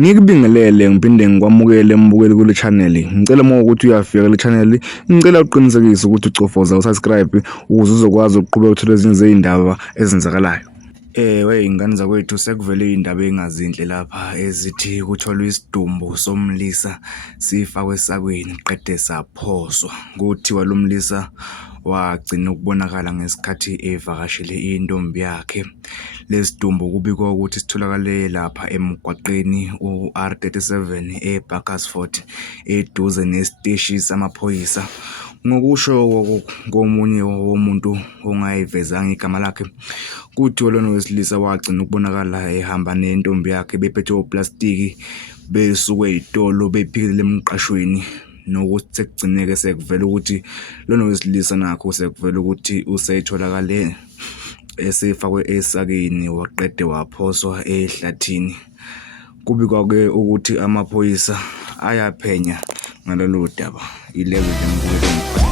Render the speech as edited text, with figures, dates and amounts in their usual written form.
Ngikubingelele ngiphinde ngikwamukele mbukeli kule channel. Ngicela uma ukuthi uyafika kule channel, ngicela uqinisekise ukuthi ucofoza usubscribe ukuze uzokwazi ukuqhubeka uthola ezinye zezindaba ezenzakalayo. Ingane zakwethu sekuvele indaba engazinhle lapha ezithi kutholwa isidumbu somlisa sifakwe esakweni qede saphoswa. Kuthiwa lo mlisa wagcina ukubonakala ngesikhathi evakashele intombi yakhe. Lesidumbu kubikwa ukuthi sitholakale lapha emgwaqeni u-R37 eBurgersfort eduze nesiteshi samaphoyisa. Ngokusho komunye womuntu ongayivezanga igama lakhe, kuthiwa lona wesilisa wagcina ukubonakala ehamba nentombi yakhe bephethe oplastiki besuke ey'tolo bephikile emqashweni, nokuthi sekugcineke sekuvela ukuthi lona wesilisa nakho sekuvela ukuthi useyitholakale esefakwe esakeni waqede waphoswa ehlathini. Kubikwa-ke ukuthi amaphoyisa ayaphenya ngalolu daba. Ileke nje mbukeli.